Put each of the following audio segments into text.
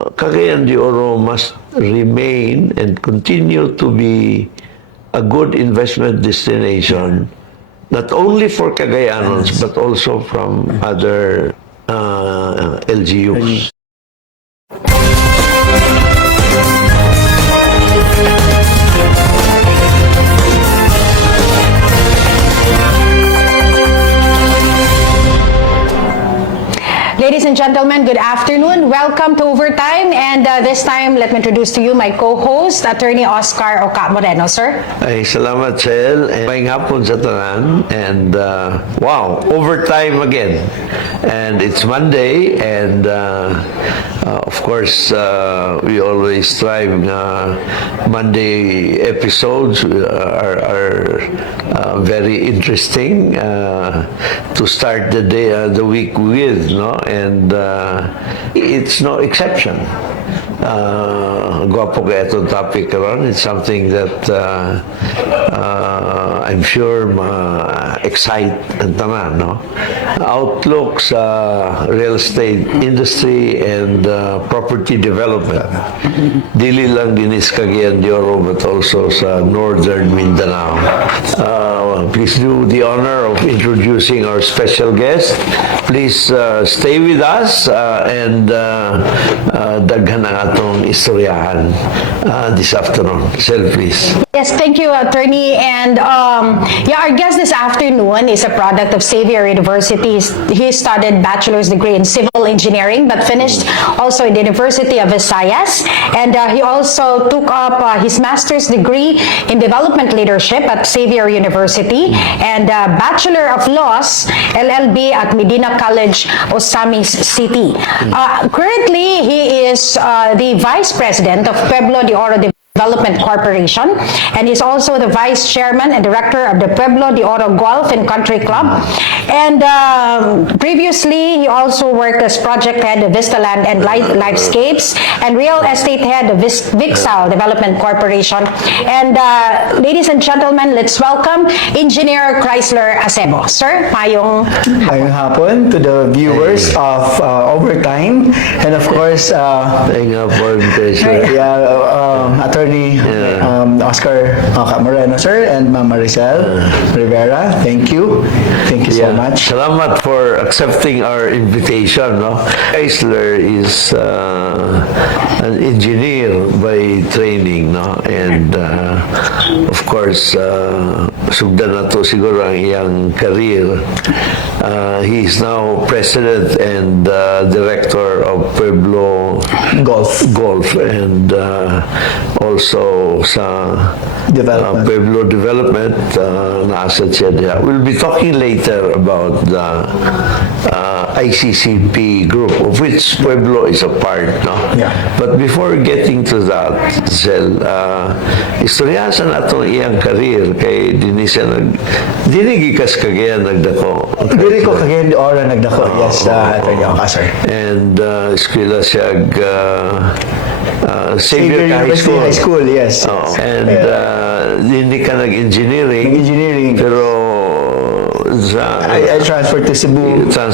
Cagayan de Oro must remain and continue to be a good investment destination, not only for Cagayanons, but also from other LGUs. Ladies and gentlemen, good afternoon. Welcome to Overtime. And this time, let me introduce to you my co-host, Attorney Oscar Moreno, sir. Ay, salamat, Sel. Maayong hapon sa tanan. And wow, overtime again. And it's Monday. And of course, we always strive Monday episodes are very interesting to start the day, the week with, no? And it's no exception. Gwapo ka itong topic karon. It's something that I'm sure ma-excite ang tanan, no? Outlook sa real estate industry and property development. Dili lang dinis Cagayan de Oro but also sa northern Mindanao. Please do the honor of introducing our special guest. Please stay with us and daghan ang atong istoryahan this afternoon. Sel, please. Yes, thank you, Attorney. And our guest this afternoon is a product of Xavier University. He studied bachelor's degree in civil engineering, but finished also in the University of Visayas. And he also took up his master's degree in development leadership at Xavier University and Bachelor of Laws, LLB at Medina College, Osamis City. Currently, he is the Vice President of Pueblo de Oro Development Corporation, and he's also the Vice Chairman and Director of the Pueblo de Oro Golf and Country Club. And previously, he also worked as Project Head of Vistaland and Lifescapes and Real Estate Head of Vixal Development Corporation. And ladies and gentlemen, let's welcome Engineer Chrysler Acebu. Sir, mayong hapon to the viewers of Overtime, and of course, Attorney Oscar Moreno, sir, and Ma'am Maricel Rivera. Thank you so much. Salamat for accepting our invitation. No? Chrysler is an engineer by training, no? And of course, sugdan na to siguro ang iyang career. He is now President and Director of Pueblo Golf and also sa Pueblo Development nasa siya diya. We'll be talking later about the ICC Group, of which Pueblo is a part. No? Yeah. But before getting to that, Zel, istoryahan sa nato iyang career kay dinigikas Cagayan nagdako. Dili ko Cagayan de Oro nagdako. Yes, Attorney Oscar. And eskwela siya Xavier University High School, yes. And hindi ka nag-engineering. Pero I transferred to Cebu. Sa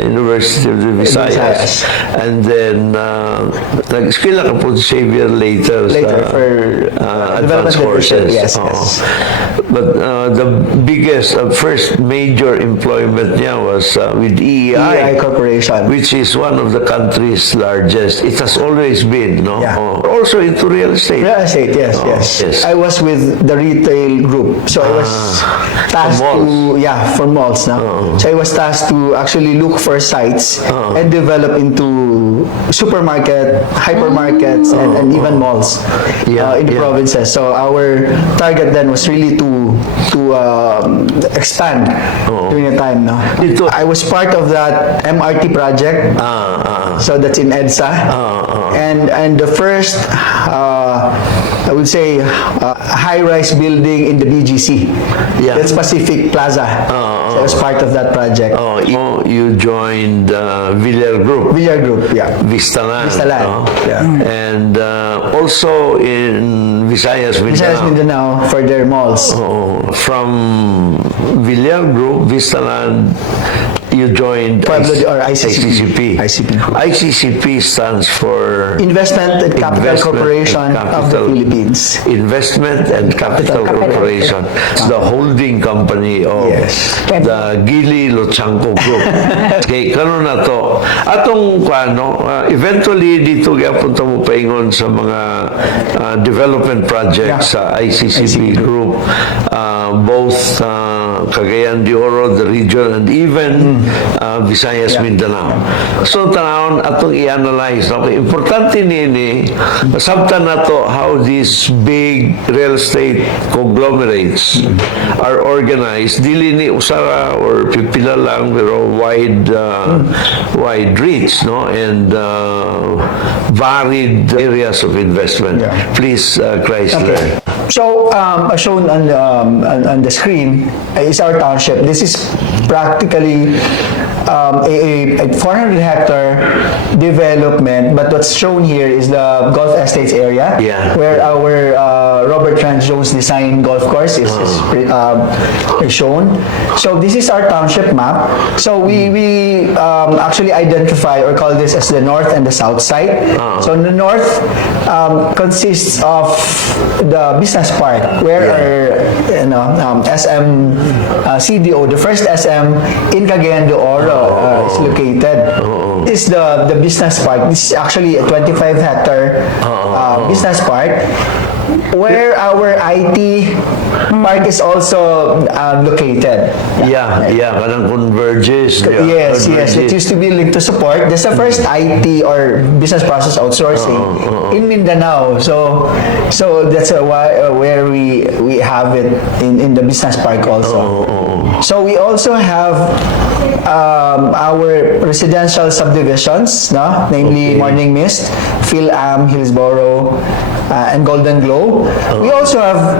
University of the Visayas. And then nag-eskwela ka po Xavier later for advanced courses. Yes. But the biggest, first major employment niya was with EEI Corporation, which is one of the country's largest. It has always been, no? Yeah. Also into real estate. Real estate, yes. I was with the retail group, so I was tasked for malls now. So I was tasked to actually look for sites and develop into supermarket, hypermarkets, and even malls in the provinces. So our target then was really to expand during the time. No? I was part of that MRT project. So that's in EDSA. And the first, I would say, high-rise building in the BGC. That's Pacific Plaza. So I was part of that project. You joined Villar Group. Vistaland. And also in Visayas, Mindanao for their malls. From Villar Group, Vistaland, you joined ICCP. ICCP stands for Investment and Capital Corporation of the Philippines. Investment and Capital Corporation, the holding company of the Gili Lochanco Group. Okay, kanon na to. Atong eventually dito gyapon mo paingon sa mga development projects sa ICCP Group, both Cagayan de Oro, the region, and even Visayas, Mindanao. So tanawon atong i-analyze. Okay, importante nini masabtan nato how these big real estate conglomerates are organized. Dili ni usara or pipila lang, pero wide reach, no, and varied areas of investment. Please, Chrysler. Okay. So, as shown on the screen is our township. This is practically a 400-hectare development, but what's shown here is the Golf Estates area, where our Robert Trent Jones design golf course is shown. So this is our township map. So we actually identify or call this as the north and the south side. So the north consists of the business park, where our SM CDO, the first SM in Cagayan de Oro, is located. This is the business park. This is actually a 25-hectare business park, where our IT park is also located. Kanang converges. Yes. It used to be linked to support. That's the first IT or business process outsourcing in Mindanao. So that's where we have it in the business park also. So we also have our residential subdivisions, namely Morning Mist, Phil-Am, Hillsborough, and Golden Glow. We also have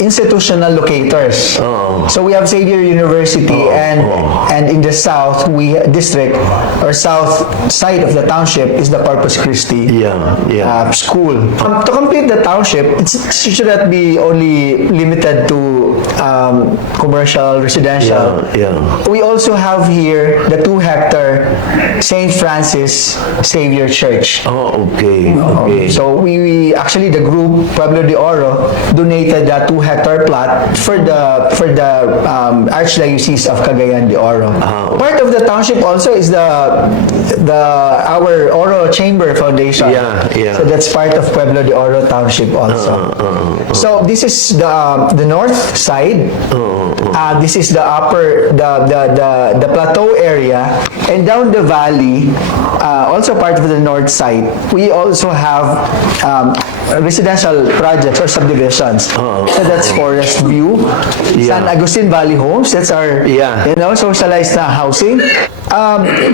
institutional locators. So we have Xavier University, and in the south district or south side of the township is the Corpus Christi school. To complete the township, it should not be only limited to commercial, residential. We also have here the 2-hectare St. Francis Xavier Church. So we actually, the group Pueblo de Oro donated that 2-hectare plot for the Archdiocese of Cagayan de Oro. Part of the township also is our Oro Chamber Foundation. So that's part of Pueblo de Oro Township also. So this is the north side. This is the upper the plateau area, and down the valley, also part of the north side, we also have residential projects or subdivisions. So that's Forest View, San Agustin Valley Homes. That's our socialized housing.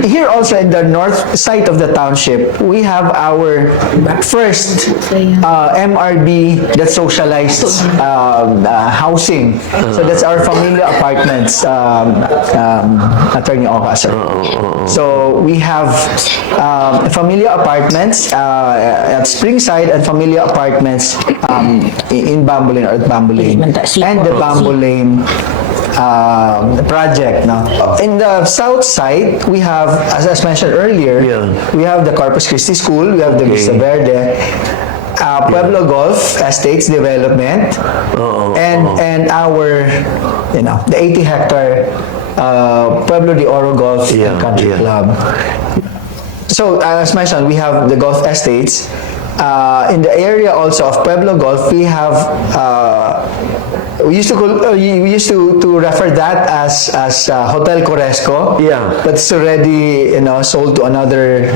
Here also in the north side of the township, we have our first MRB, that's socialized housing. So that's our Familia Apartments, Attorney Oka, sir. So we have Familia Apartments at Springside and Familia Apartments in Bamboo Lane or at Bamboo Lane, and the Bamboo Lane project. In the south side, we have, as mentioned earlier, we have the Corpus Christi School, we have the Vista Verde, Pueblo Golf Estates Development, and our, the 80-hectare Pueblo de Oro Golf and Country Club. So, as mentioned, we have the golf estates. In the area also of Pueblo Golf, we have we used to refer that as Hotel Coresco. But it's already sold to another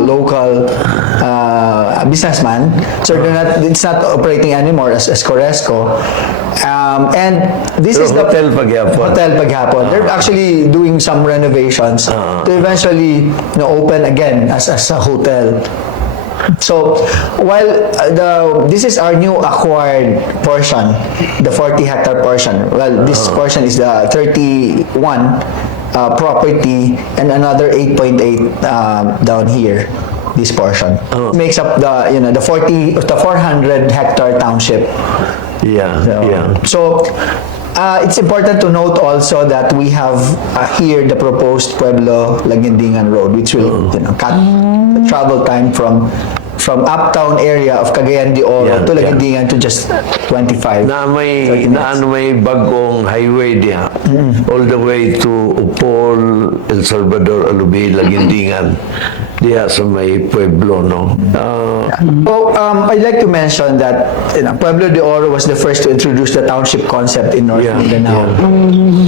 local businessman. So it's not operating anymore as Coresco. And this is the Hotel Paghapon. They're actually doing some renovations to eventually open again as a hotel. So while this is our new acquired portion, the 40-hectare portion. Well, this portion is the 31 property, and another 8.8 down here. This portion makes up the 400-hectare township. So It's important to note also that we have here the proposed Pueblo Laguindingan Road, which will cut the travel time from uptown area of Cagayan de Oro to Laguindingan to just 25. may bagong highway diha. All the way to Upol, El Salvador, Alubi, Laguindingan. Diha sa may Pueblo, no? I'd like to mention that Pueblo de Oro was the first to introduce the township concept in North Mindanao.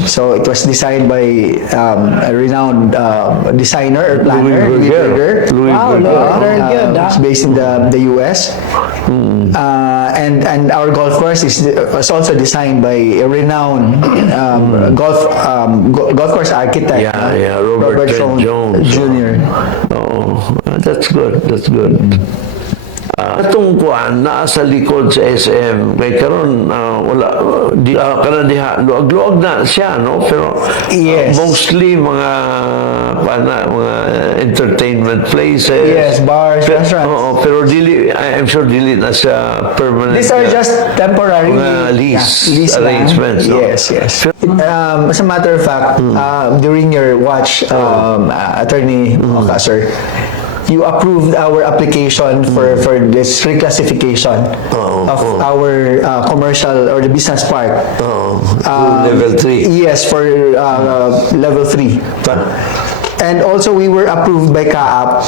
So it was designed by a renowned designer or planner, Louis Berger. Wow, very good. It's based in the U.S. And our golf course was also designed by a renowned golf course architect, Robert Jones Jr. That's good. Atong kuan naa sa likod sa SM kay karon wala kana diha luag-luag na siya, no, pero mostly mga entertainment places, bars, restaurants, pero I'm sure dili na siya permanent. These are just temporary lease arrangements, no? Yes. As a matter of fact, during your watch, Attorney Ocasar, you approved our application for this reclassification of our commercial or the business park. Level 3. Yes, for level 3. And also we were approved by CAAP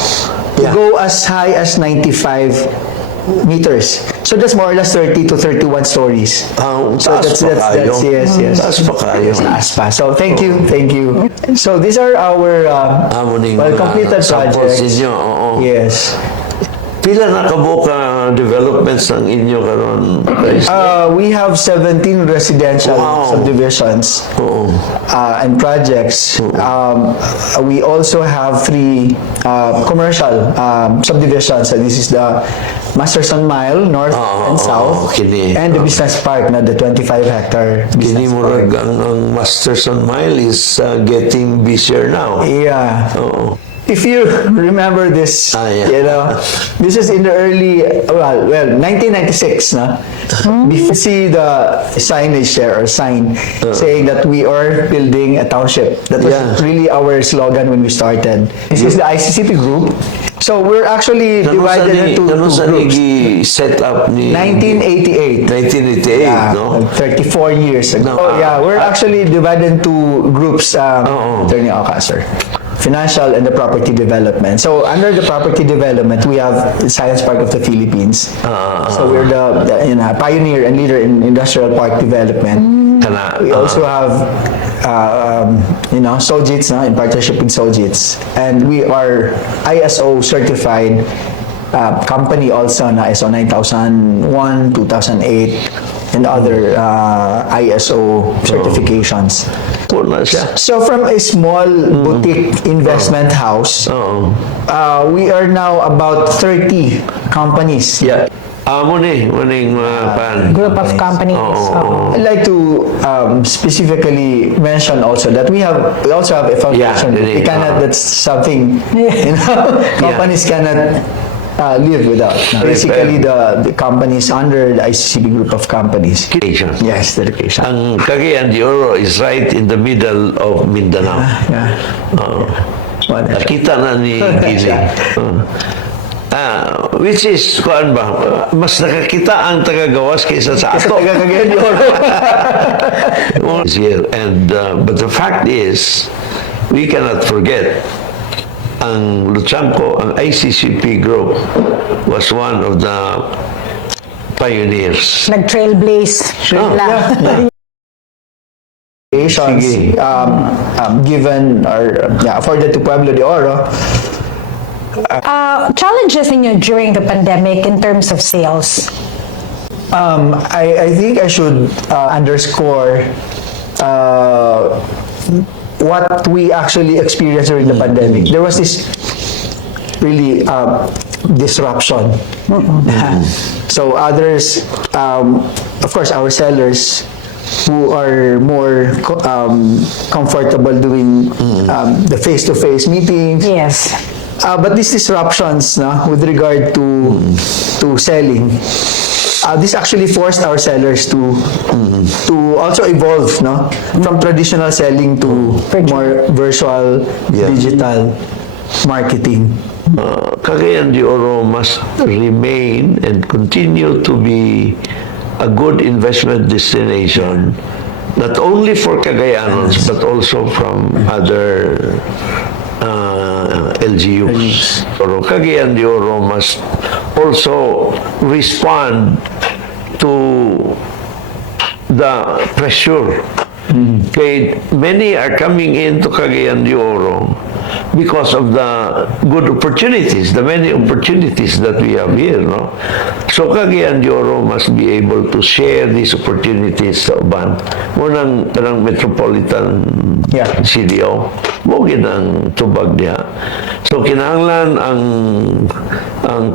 to go as high as 95 meters. So that's more or less 30 to 31 stories. So that's yes. Taas pa kayo. Taas pa. So thank you. So these are our completed projects. Yes. Pila na kabuka developments ng inyo karon? We have 17 residential subdivisions and projects. We also have 3 commercial subdivisions. So this is the Masterson Mile, North and South, and the business park, the 25-hectare business park. Ang Masterson Mile is getting busier now. Yeah. If you remember this, this is in the early, 1996, no? Before see the signage there or sign saying that we are building a township. That was really our slogan when we started. This is the ICCP Group. So we're actually divided into 2 groups. Set up ni 1988. 1988, no? 34 years ago. We're actually divided into groups, Attorney Ocasar. Financial and the property development. So under the property development, we have the Science Park of the Philippines. So we're the pioneer and leader in industrial park development. We also have Sojits, in partnership with Sojits, and we are ISO certified company also na ISO 9001, 2008, and other ISO certifications. So from a small boutique investment house, we are now about 30 companies. Group of companies. I'd like to specifically mention also that we also have a foundation. That's something companies cannot live without. Basically, the companies under the ICCB Group of companies. Yes, dedication. Ang Cagayan de Oro is right in the middle of Mindanao. Nakita na ni Gini. Which is, kuan ba, mas nakakita ang taga-gawas kaysa sa ato. Cagayan de Oro. And but the fact is, we cannot forget ang Luchanco, ang ICCP Group was one of the pioneers. Nag-trailblaze. Given or afforded to Pueblo de Oro. Challenges ninyo during the pandemic in terms of sales? I think I should underscore what we actually experienced during the pandemic. There was this really disruption. So others, of course, our sellers who are more comfortable doing the face-to-face meetings. Yes. But these disruptions with regard to selling this actually forced our sellers to also evolve, no, from traditional selling to more virtual, digital marketing. Cagayan de Oro must remain and continue to be a good investment destination, not only for Cagayanos but also from other LGUs. Pero Cagayan de Oro must also respond to the pressure. Okay, many are coming into Cagayan de Oro because of the good opportunities, the many opportunities that we have here, no? So Cagayan de Oro must be able to share these opportunities sa uban. Munang kanang metropolitan CDO, mo ginang tubag niya. So kinahanglan ang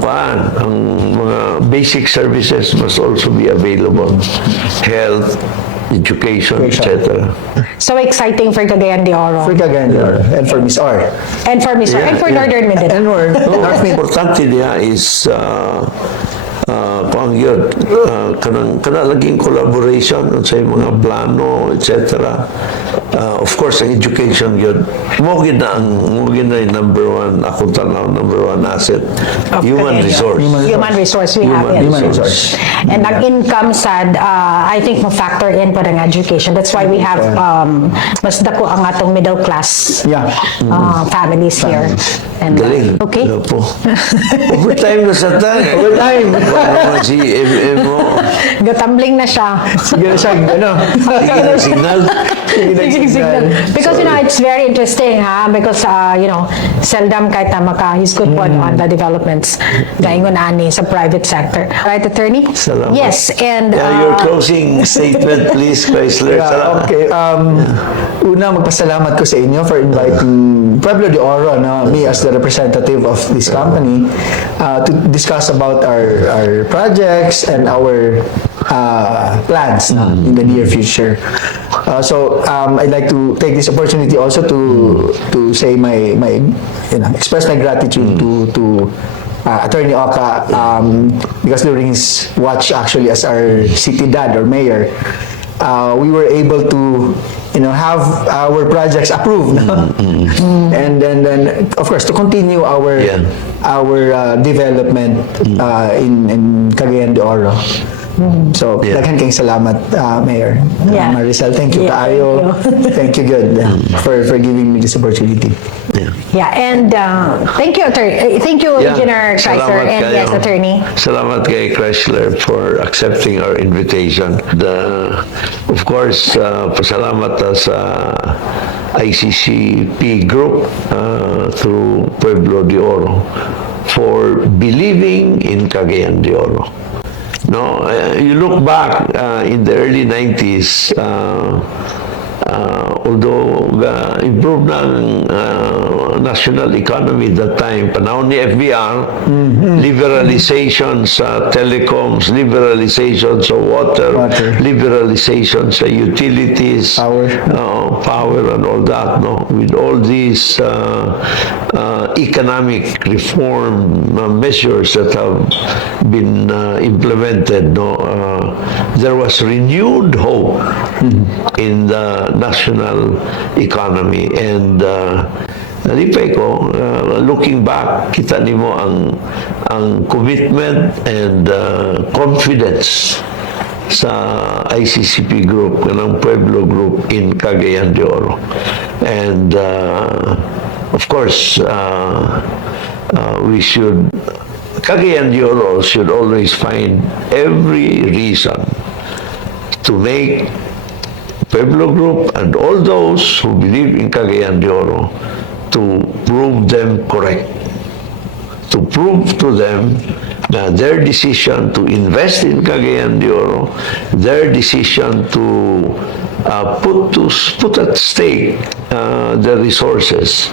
mga basic services must also be available. Health, education, etc. So exciting for Cagayan de Oro. For Cagayan de Oro and for Miss R. And for Miss and for Northern Mindanao. And for Northmin. Importante niya is kung yun, kana laging collaboration sa mga plano, etc. Of course, ang education yun, mo gina yung number one, ako tanaw, number one asset, human resource. Human resource, we have it. Human resource. And ang income sad, I think ma-factor in pa ng education. That's why we have mas dako ang atong middle class families here. And, Galing. okay. Ano po? Overtime na sa tayo. Overtime. Si mo. Gatambling na siya. Sige na siya, ano? Sige na signal. Signal. Because, it's very interesting, because, seldom kahit na makahisgot po on the developments gaingon ani sa private sector. Right, Attorney? Salamat. Yes, and... Your closing statement, please, Chrysler. Okay. Una, magpasalamat ko sa inyo for inviting Pueblo de Oro, me as the representative of this company, to discuss about our projects and our plans in the near future. So I'd like to take this opportunity also to say my express my gratitude to Attorney Oka, because during his watch actually as our city dad or mayor, we were able to have our projects approved, and then of course to continue our development in Cagayan de Oro. So, daghan kayong salamat, Mayor. Maricel, thank you kaayo. Thank you, good, for giving me this opportunity. And thank you, Attorney. Thank you, Engineer Chrysler, and yes, Attorney. Salamat kay Chrysler for accepting our invitation. Of course, pasalamat sa ICC Group through Pueblo de Oro for believing in Cagayan de Oro. No, you look back in the early 90s, although improved ng national economy that time, panahon ni FBR, liberalization sa telecoms, liberalization sa water, liberalization sa utilities, power and all that, no? With all these economic reform measures that have been implemented, no? There was renewed hope in the national economy, and nalipay ko, looking back, kita nimo ang commitment and confidence sa ICCP Group, ng Pueblo Group in Cagayan de Oro. And of course, Cagayan de Oro should always find every reason to make Pueblo Group and all those who believe in Cagayan de Oro to prove them correct, to prove to them that their decision to invest in Cagayan de Oro, their decision to put at stake the resources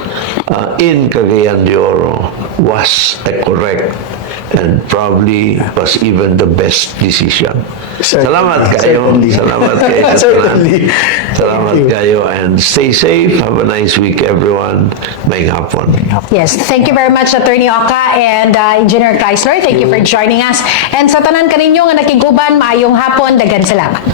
in Cagayan de Oro was a correct and probably was even the best decision. Salamat kayo. Certainly. Salamat kayo. Certainly. Salamat Thank you. kayo, and stay safe. Have a nice week, everyone. May hapon. Yes, thank you very much, Attorney Oka and Engineer Chrysler. Thank you for joining us. And sa tanan kaninyo nga nakiguban, maayong hapon, dagan salamat.